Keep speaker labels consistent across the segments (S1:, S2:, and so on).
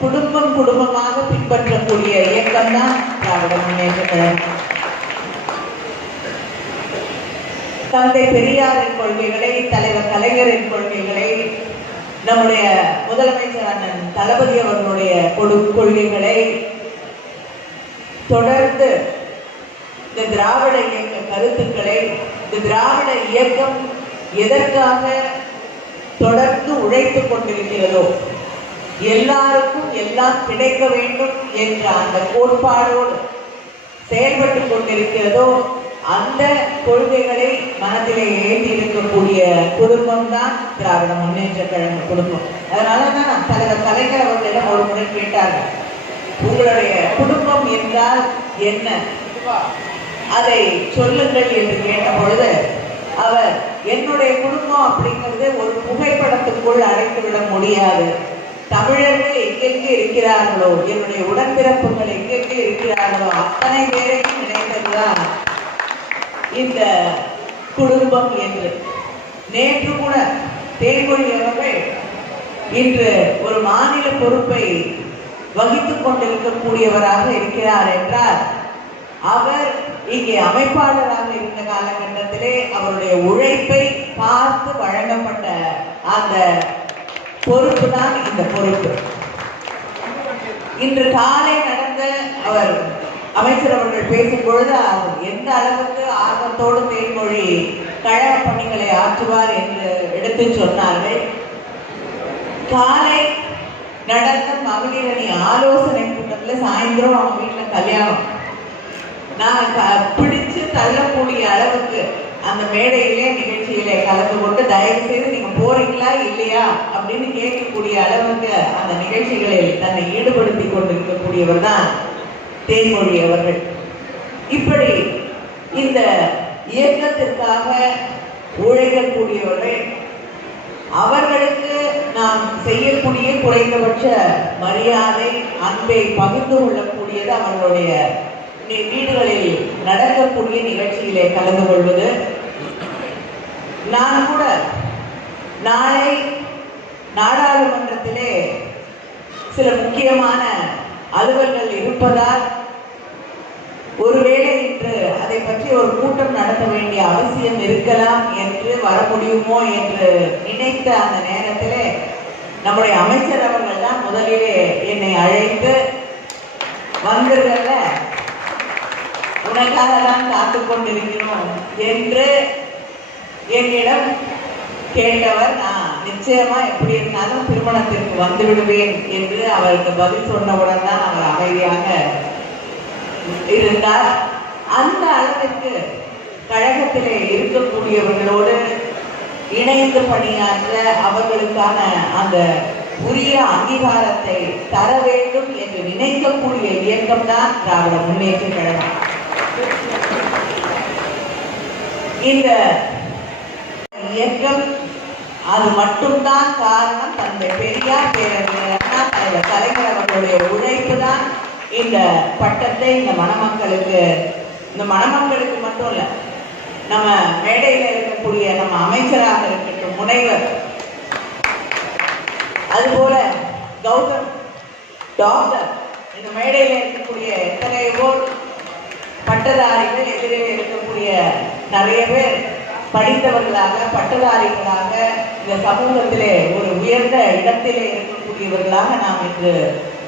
S1: குடும்பம் குடும்பமாக பின்பற்றக்கூடிய இயக்கம் தான் திராவிட முன்னேற்ற தந்தை பெரியாரின் கொள்கைகளை தலைவர் கலைஞரின் கொள்கைகளை நம்முடைய முதலமைச்சர் அண்ணன் தளபதி அவர்களுடைய கொள்கைகளை தொடர்ந்து இந்த திராவிட இயக்க கருத்துக்களை இந்த திராவிட இயக்கம் எதற்காக தொடர்ந்து உழைத்துக் கொண்டிருக்கிறதோ எல்லாருக்கும் எல்லாம் கிடைக்க வேண்டும் என்ற அந்த கோட்பாடோடு செயல்பட்டு கொண்டிருக்கிறதோ அந்த கொள்கைகளை மனதிலே ஏந்தி இருக்கக்கூடிய குடும்பம் தான் திராவிட முன்னேற்ற கழக குடும்பம். அதனால தான் நான் தலைவர் கலைஞர் அவர்களிடம் ஒரு முறை கேட்டார்கள். உங்களுடைய குடும்பம் என்றால் என்ன? அதை சொல்லுங்கள் என்று கேட்ட பொழுது அவர் என்னுடைய குடும்பம் அப்படிங்கிறது ஒரு புகைப்படத்துக்குள் அடைத்துவிட முடியாது. தமிழர்கள் எங்கெங்கே இருக்கிறார்களோ என்னுடைய உடன்பிறப்புகள் எங்கெங்கே இருக்கிறார்களோ அத்தனை பேரையும் நினைத்ததுதான் இந்த குடும்பம் என்று. நேற்று கூட தேன்மொழி அவர்கள் இன்று ஒரு மாநில பொறுப்பை வகித்துக் கொண்டிருக்கக்கூடியவராக இருக்கிறார் என்றால் அவர் இங்கே அமைப்பாளராக இருந்த காலகட்டத்திலே அவருடைய உழைப்பை பார்த்து வழங்கப்பட்ட அந்த பொறுப்பு தான் இந்த பொறுப்பு. இன்று காலை நடந்த அவர் அமைச்சர் அவர்கள் பேசும் பொழுது எந்த அளவுக்கு ஆர்வத்தோடு மேல்மொழி கழக பணிகளை ஆற்றுவார் என்று எடுத்து சொன்னார்கள். காலை நடந்த மகளிர் அணி ஆலோசனை கூட்டத்துல சாயந்தரம் அவங்க வீட்டில் கல்யாணம். நாங்கள் க- பிடிச்சு தள்ளக்கூடிய அளவுக்கு அந்த மேடையிலே நிகழ்ச்சியிலே கலந்து கொண்டு தயவு செய்து நீங்க போறீங்களா இல்லையா அப்படின்னு கேட்கக்கூடிய அளவுக்கு அந்த நிகழ்ச்சிகளில் தன்னை ஈடுபடுத்தி கொண்டிருக்கக்கூடியவர் தான் தேன்மொழி அவர்கள். இப்படி இந்த இயக்கத்திற்காக உழைக்கக்கூடியவர்கள் அவர்களுக்கு நாம் செய்யக்கூடிய குறைந்தபட்ச மரியாதை அன்பை பகிர்ந்து கொள்ளக்கூடியது அவர்களுடைய வீடுகளில் நடக்கக்கூடிய நிகழ்ச்சி நிகழ்ச்சியிலே கலந்து கொள்வது. நான் கூட நாளை நாடாளுமன்றத்திலே சில முக்கியமான அலுவல்கள் இருப்பதால் ஒருவேளை இன்று அதை பற்றி ஒரு கூட்டம் நடத்த வேண்டிய அவசியம் இருக்கலாம் என்று வர முடியுமோ என்று நினைத்த அந்த நேரத்திலே நம்முடைய அமைச்சர் அவர்கள் தான் முதலிலே என்னை அழைத்து வந்ததில்ல உனக்காக தான் காத்து கொண்டிருக்கிறோம் என்று என்னிடம் கேட்டவர் நான் நிச்சயமா எப்படி இருந்தாலும் திருமணத்திற்கு வந்து விடுவேன் என்று அவருக்கு பதில் சொன்னவுடன் தான் அவர் அமைதியாக இருந்தார். அந்த அளவிற்கு கழகத்திலே இருக்கக்கூடியவர்களோடு இணைந்து பணியாற்ற அவர்களுக்கான அந்த உரிய அங்கீகாரத்தை தர வேண்டும் என்று நினைக்கக்கூடிய இயக்கம் தான் திராவிட முன்னேற்ற கழகம். இந்த இயக்கம் அது மட்டும்தான் காரணம். தந்தை பெரியார் பேரறிஞர் அண்ணா தலைவர் கலைஞர் அவர்களுடைய உழைப்பு தான் இந்த பட்டத்தை இந்த மணமக்களுக்கு இந்த மணமக்களுக்கு மட்டும் இல்ல நம்ம மேடையில இருக்கக்கூடிய நம்ம அமைச்சராக இருக்கட்டும் முனைவர். அதுபோல கௌதம் டாக்டர் இந்த மேடையில இருக்கக்கூடிய எத்தனையோ பட்டதாரிகள் எதிரே இருக்கக்கூடிய நிறைய பேர் படித்தவர்களாக பட்டதாரிகளாக இந்த சமூகத்திலே ஒரு உயர்ந்த இடத்திலே இருக்கக்கூடியவர்களாக நாம் இன்று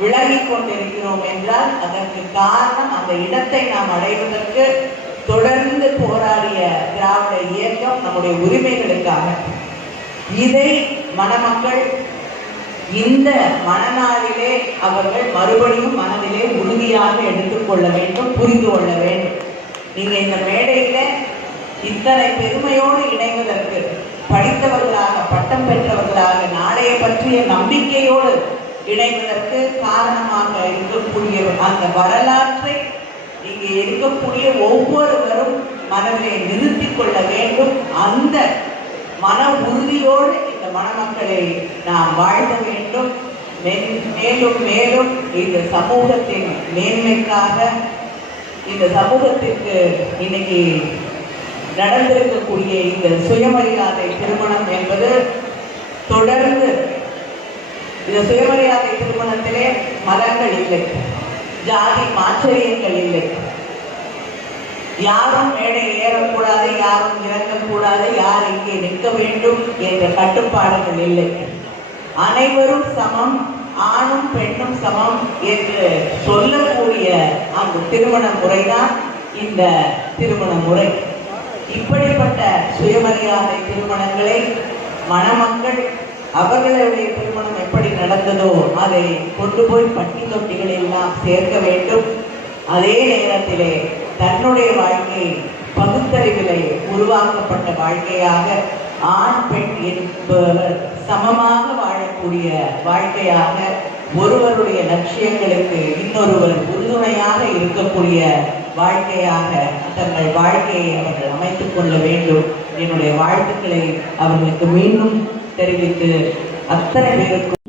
S1: விலகி கொண்டிருக்கிறோம் என்றால் அதற்கு காரணம் அந்த இடத்தை நாம் அடைவதற்கு தொடர்ந்து போராடிய திராவிட இயக்கம் நம்முடைய உரிமைகளுக்காக. இதை மணமக்கள் இந்த மனநாளிலே அவர்கள் மறுபடியும் மனதிலே உறுதியாக எடுத்துக்கொள்ள வேண்டும் புரிந்து கொள்ள வேண்டும். நீங்க இந்த மேடையில இத்தனை பெருமையோடு இணைவதற்கு படித்தவர்களாக பட்டம் பெற்றவர்களாக நாளைய பற்றிய நம்பிக்கையோடு இணைவதற்கு காரணமாக இருக்கக்கூடிய அந்த வரலாற்றை இங்கே இருக்கக்கூடிய ஒவ்வொருவரும் மனதிலே நிறுத்தி கொள்ள வேண்டும். அந்த மன உறுதியோடு இந்த மணமக்களை நாம் வாழ்த்த வேண்டும். மேலும் மேலும் இந்த சமூகத்தின் மேன்மைக்காக இந்த சமூகத்திற்கு இன்னைக்கு நடந்திருக்கக்கூடிய இந்த சுயமரியாதை திருமணம் என்பது தொடர்ந்து இந்த சுயமரியாதை திருமணத்திலே மதங்கள் இல்லை ஜாதி மாச்சரியங்கள் இல்லை. யாரும் மேடை ஏறக்கூடாது யாரும் இறங்கக்கூடாது யார் இங்கே நிற்க வேண்டும் என்ற கட்டுப்பாடுகள் இல்லை. அனைவரும் சமம் ஆணும் பெண்ணும் சமம் என்று சொல்லக்கூடிய அந்த திருமண முறைதான் இந்த திருமண முறை. இப்படிப்பட்ட சுயமரியாதை திருமணங்களை மணமக்கள் அவர்களுடைய திருமணம் எப்படி நடந்ததோ அதை கொண்டு போய் பட்டி தொட்டிகள் எல்லாம் சேர்க்க வேண்டும். அதே நேரத்திலே தன்னுடைய வாழ்க்கை பகுத்தறிவிலே உருவாக்கப்பட்ட வாழ்க்கையாக ஆண் பெண் என்பவர் சமமாக வாழக்கூடிய வாழ்க்கையாக ஒருவருடைய லட்சியங்களுக்கு இன்னொருவர் உறுதுணையாக இருக்கக்கூடிய வாழ்க்கையாக தங்கள் வாழ்க்கையை அவர்கள் அமைத்துக் கொள்ள வேண்டும். என்னுடைய வாழ்த்துக்களை அவர்களுக்கு மீண்டும் தெரிவித்து அத்தனை பேருக்கும்